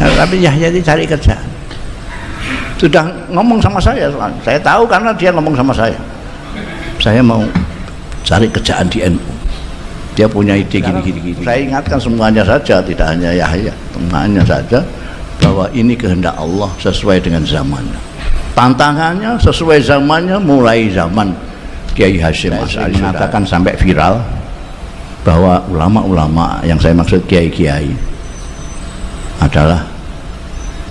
Nah, tapi Yahya ini cari kerjaan. Sudah ngomong sama saya tahu karena dia ngomong sama saya mau cari kerjaan di NU. Dia punya ide gini. Saya ingatkan semuanya saja, tidak hanya Yahya, semuanya saja bahwa ini kehendak Allah sesuai dengan zamannya. Tantangannya sesuai zamannya, mulai zaman Kiai Hasyim Asy'ari mengatakan sampai viral bahwa ulama-ulama yang saya maksud kiai-kiai adalah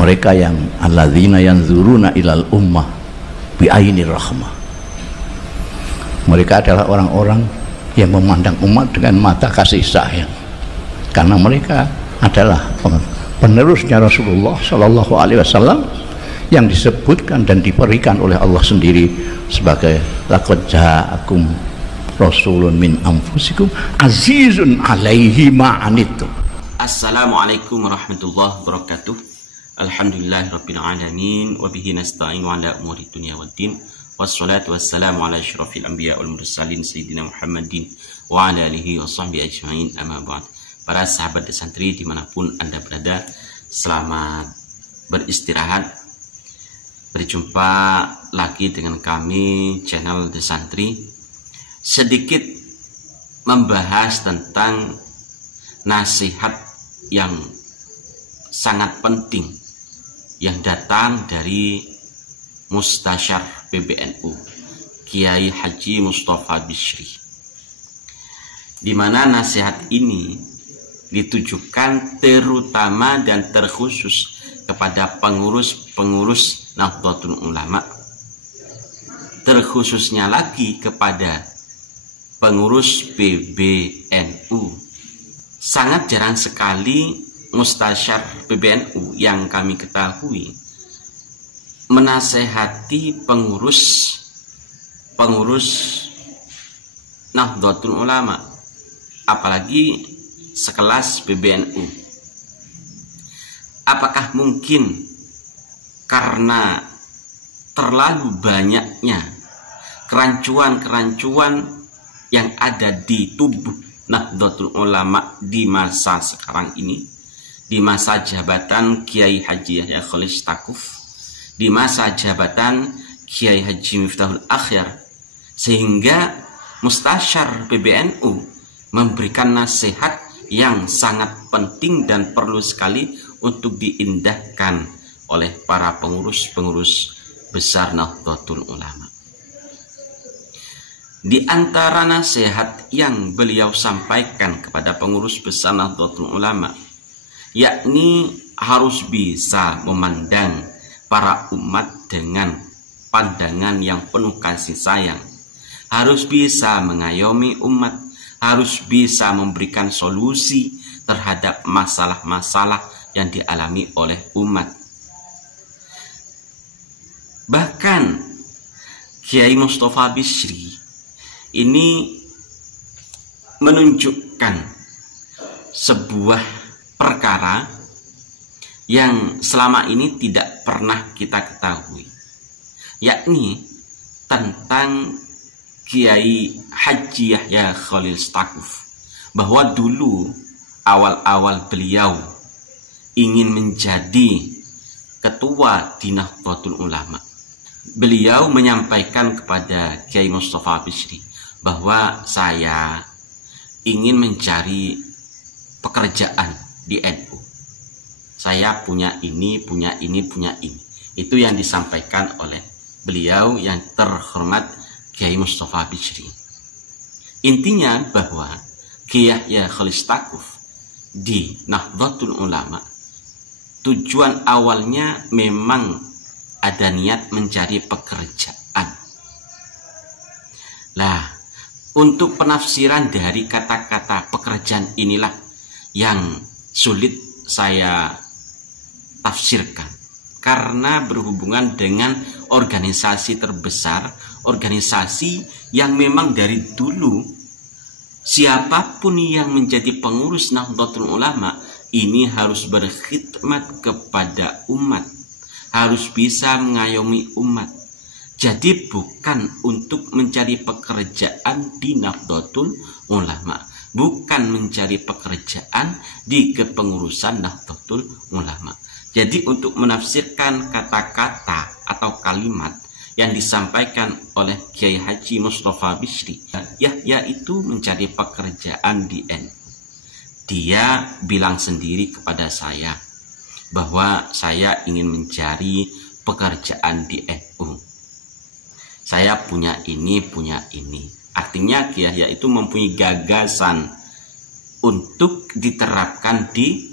mereka yang alladzina yanzuruna ilal ummah bi ainir rahmah. Mereka adalah orang-orang yang memandang umat dengan mata kasih sayang, karena mereka adalah penerusnya Rasulullah Shallallahu Alaihi Wasallam yang disebutkan dan diberikan oleh Allah sendiri sebagai laqad ja'akum rasulun min anfusikum azizun alaihi ma anittum. Assalamualaikum warahmatullahi wabarakatuh. Alhamdulillahirabbil alamin wa bihi nasta'in wa ala umuri dunya waddin. Wassalatu wassalamu ala asyrafil anbiya wal mursalin sayyidina Muhammadin wa ala alihi wa sahbihi ajmain, amma ba'd. Para sahabat Desantri dimanapun Anda berada, selamat beristirahat. Berjumpa lagi dengan kami channel Desantri, sedikit membahas tentang nasihat yang sangat penting yang datang dari Mustasyar PBNU Kiai Haji Mustafa Bisri, di mana nasihat ini ditujukan terutama dan terkhusus kepada pengurus-pengurus Nahdlatul Ulama, terkhususnya lagi kepada pengurus PBNU. Sangat jarang sekali Mustasyar PBNU yang kami ketahui menasehati pengurus Nahdlatul Ulama, apalagi sekelas PBNU. Apakah mungkin karena terlalu banyaknya kerancuan-kerancuan yang ada di tubuh Nahdlatul Ulama di masa sekarang ini, di masa jabatan Kiai Haji Yahya Khalil Stakuf, di masa jabatan Kiai Haji Miftahul Akhyar, sehingga Mustasyar PBNU memberikan nasihat yang sangat penting dan perlu sekali untuk diindahkan oleh para pengurus-pengurus besar Nahdlatul Ulama. Di antara nasihat yang beliau sampaikan kepada pengurus besar Nahdlatul Ulama, yakni harus bisa memandang para umat dengan pandangan yang penuh kasih sayang, harus bisa mengayomi umat, harus bisa memberikan solusi terhadap masalah-masalah yang dialami oleh umat. Bahkan Kiai Mustafa Bisri ini menunjukkan sebuah perkara yang selama ini tidak pernah kita ketahui, yakni tentang Kiai Haji Yahya Khalil Stakuf, bahwa dulu awal-awal beliau ingin menjadi ketua di Nahdlatul Ulama, beliau menyampaikan kepada Kiai Mustafa Bisri bahwa saya ingin mencari pekerjaan di NU. Saya punya ini, punya ini, punya ini. Itu yang disampaikan oleh beliau yang terhormat Kiai Mustafa Bisri. Intinya bahwa Kiai Yahya Khalil Stakuf di Nahdlatul Ulama, tujuan awalnya memang ada niat mencari pekerjaan. Lah, untuk penafsiran dari kata-kata pekerjaan inilah yang sulit saya tafsirkan, karena berhubungan dengan organisasi terbesar, organisasi yang memang dari dulu siapapun yang menjadi pengurus Nahdlatul Ulama ini harus berkhidmat kepada umat, harus bisa mengayomi umat. Jadi bukan untuk mencari pekerjaan di Nahdlatul Ulama, bukan mencari pekerjaan di kepengurusan Nahdlatul Ulama, Jadi untuk menafsirkan kata-kata atau kalimat yang disampaikan oleh Kiai Haji Mustafa Bisri, Yahya itu mencari pekerjaan di NU. Dia bilang sendiri kepada saya bahwa saya ingin mencari pekerjaan di NU. Saya punya ini, punya ini. Artinya Kiai Yahya itu mempunyai gagasan untuk diterapkan di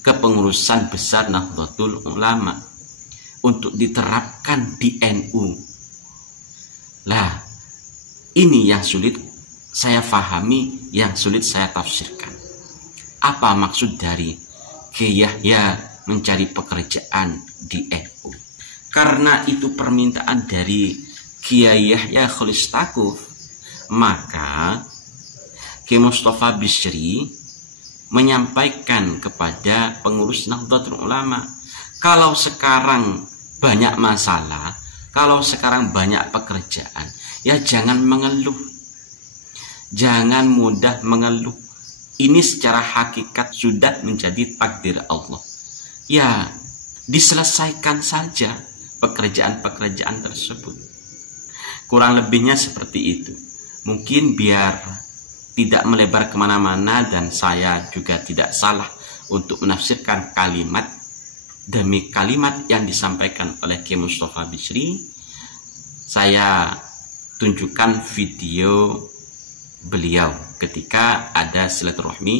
kepengurusan besar Nahdlatul Ulama, untuk diterapkan di NU. Lah, ini yang sulit saya fahami, yang sulit saya tafsirkan. Apa maksud dari Kiai Yahya mencari pekerjaan di NU? Karena itu permintaan dari Kiai Yahya Khalil, maka Kiai Mustafa Bisri menyampaikan kepada pengurus Nahdlatul Ulama, kalau sekarang banyak masalah, kalau sekarang banyak pekerjaan, ya jangan mengeluh, jangan mudah mengeluh. Ini secara hakikat sudah menjadi takdir Allah. Ya, diselesaikan saja pekerjaan-pekerjaan tersebut. Kurang lebihnya seperti itu. Mungkin biar tidak melebar kemana-mana dan saya juga tidak salah untuk menafsirkan kalimat demi kalimat yang disampaikan oleh Kiai Mustafa Bisri, saya tunjukkan video beliau ketika ada silaturahmi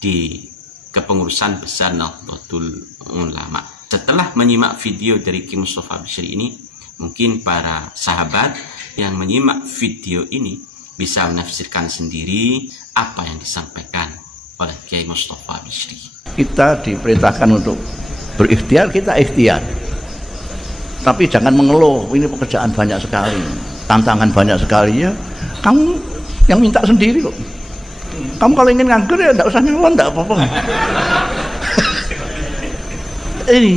di kepengurusan besar Nahdlatul Ulama. Setelah menyimak video dari Kiai Mustafa Bisri ini, mungkin para sahabat yang menyimak video ini bisa menafsirkan sendiri apa yang disampaikan oleh Kiai Mustafa Bisri. Kita diperintahkan untuk berikhtiar, kita ikhtiar. Tapi jangan mengeluh, ini pekerjaan banyak sekali, tantangan banyak sekali ya. Kamu yang minta sendiri kok. Kamu kalau ingin nganggur ya enggak usah nyelon, enggak apa-apa. Ini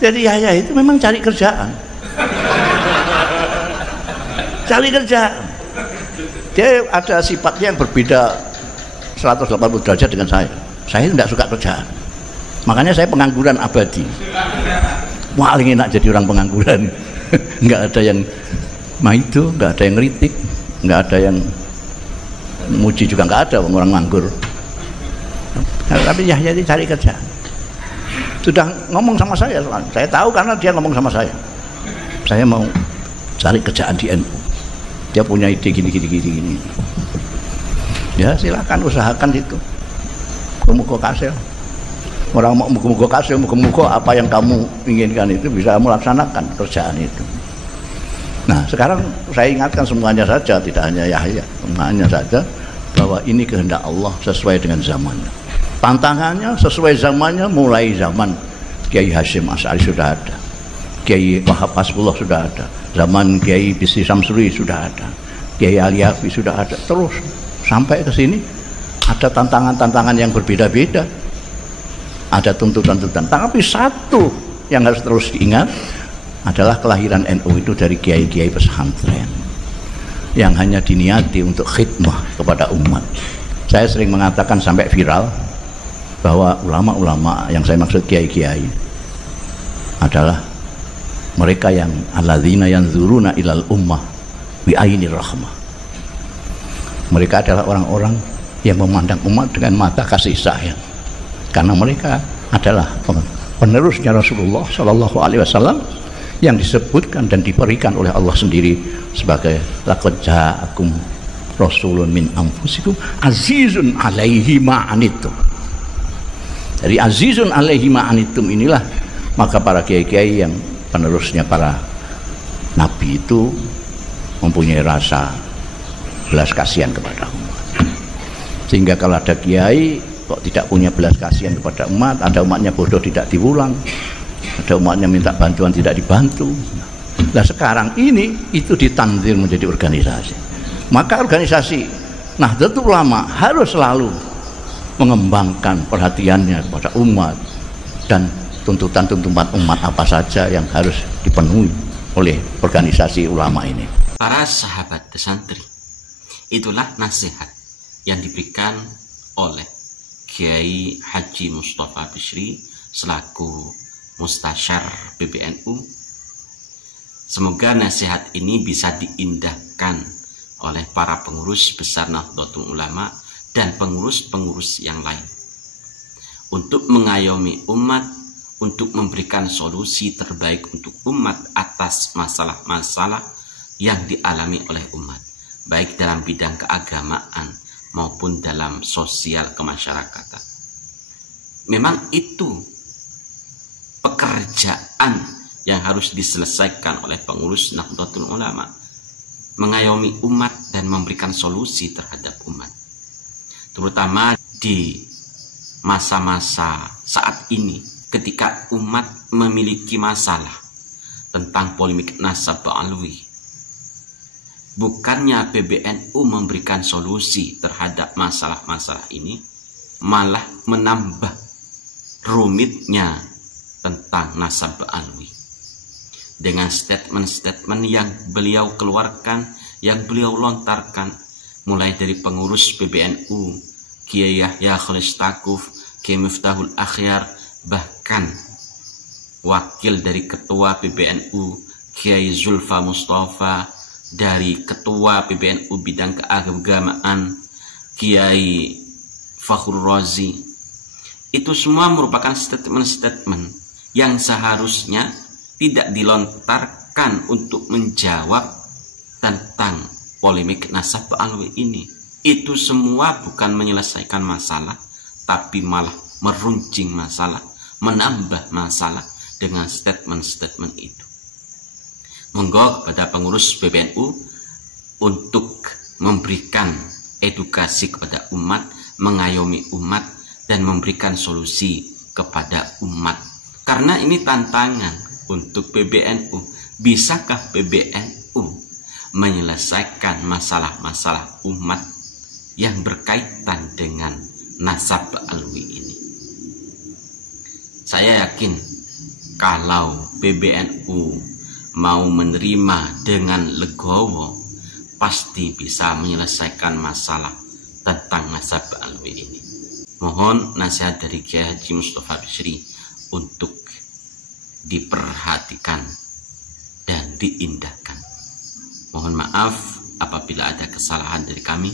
jadi Yahya itu memang cari kerjaan. Cari kerjaan. Dia ada sifatnya yang berbeda 180 derajat dengan saya. Saya tidak suka kerjaan. Makanya saya pengangguran abadi. Paling enak jadi orang pengangguran. Enggak ada yang maido, enggak ada yang ngeritik, enggak ada yang muji juga, enggak ada orang nganggur. Tapi Yahya itu cari kerjaan. Sudah ngomong sama saya tahu karena dia ngomong sama saya. Saya mau cari kerjaan di NU. Dia punya ide gini. Ya silakan usahakan itu. Muga-muga kasil. Orang mau muga-muga kasil, muga-muga apa yang kamu inginkan itu bisa melaksanakan kerjaan itu. Nah sekarang saya ingatkan semuanya saja, tidak hanya Yahya, semuanya saja bahwa ini kehendak Allah sesuai dengan zamannya. Tantangannya sesuai zamannya, mulai zaman Kiai Hasyim Asy'ari sudah ada, Kiai Wahab Hasbullah sudah ada, zaman Kiai Bisri Samsuri sudah ada, Kiai Aliafi sudah ada, terus sampai ke sini ada tantangan-tantangan yang berbeda-beda, ada tuntutan-tuntutan. Tapi satu yang harus terus diingat adalah kelahiran NU itu dari kiai-kiai pesantren yang hanya diniati untuk khidmah kepada umat. Saya sering mengatakan sampai viral bahwa ulama-ulama yang saya maksud kiai-kiai adalah mereka yang alladzina yanzuruna ilal ummah bi ainir rahmah. Mereka adalah orang-orang yang memandang umat dengan mata kasih sayang, karena mereka adalah penerusnya Rasulullah Shallallahu Alaihi Wasallam yang disebutkan dan diberikan oleh Allah sendiri sebagai laqad ja'akum rasulun min anfusikum azizun alaihi ma'anitum. Dari azizun alaihi ma'anitum inilah maka para kiai-kiai yang penerusnya para nabi itu mempunyai rasa belas kasihan kepada umat, sehingga kalau ada kiai kok tidak punya belas kasihan kepada umat, ada umatnya bodoh tidak diulang, ada umatnya minta bantuan tidak dibantu. Nah sekarang ini itu ditanzir menjadi organisasi, maka organisasi Nahdlatul Ulama harus selalu mengembangkan perhatiannya kepada umat dan tuntutan-tuntutan umat apa saja yang harus dipenuhi oleh organisasi ulama ini. Para sahabat pesantren, itulah nasihat yang diberikan oleh Kiai Haji Mustafa Bisri selaku Mustasyar PBNU. Semoga nasihat ini bisa diindahkan oleh para pengurus besar Nahdlatul Ulama dan pengurus-pengurus yang lain untuk mengayomi umat, untuk memberikan solusi terbaik untuk umat atas masalah-masalah yang dialami oleh umat, baik dalam bidang keagamaan maupun dalam sosial kemasyarakatan. Memang itu pekerjaan yang harus diselesaikan oleh pengurus Nahdlatul Ulama, mengayomi umat dan memberikan solusi terhadap umat, terutama di masa-masa saat ini ketika umat memiliki masalah tentang polemik nasab Alwi. Bukannya PBNU memberikan solusi terhadap masalah-masalah ini, malah menambah rumitnya tentang nasab Alwi dengan statement-statement yang beliau keluarkan, yang beliau lontarkan, mulai dari pengurus PBNU Kiai Yahya Khalil Stakuf, Kiai Miftahul Akhyar, bahkan wakil dari ketua PBNU Kiai Zulfa Mustafa, dari ketua PBNU bidang keagamaan Kiai Fakhrul Razi. Itu semua merupakan statement-statement yang seharusnya tidak dilontarkan untuk menjawab tentang polemik nasab Alwi ini. Itu semua bukan menyelesaikan masalah, tapi malah meruncing masalah, menambah masalah dengan statement-statement itu. Monggo kepada pengurus PBNU untuk memberikan edukasi kepada umat, mengayomi umat, dan memberikan solusi kepada umat. Karena ini tantangan untuk PBNU. Bisakah PBNU menyelesaikan masalah-masalah umat yang berkaitan dengan nasab Alwi ini? Saya yakin kalau PBNU mau menerima dengan legowo, pasti bisa menyelesaikan masalah tentang nasab Alwi ini. Mohon nasihat dari Kiai Haji Mustafa Bisri untuk diperhatikan dan diindahkan. Mohon maaf apabila ada kesalahan dari kami.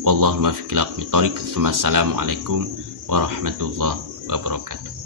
Wallahul muwaffiq ila aqwamit thoriq. Assalamualaikum warahmatullahi wabarakatuh.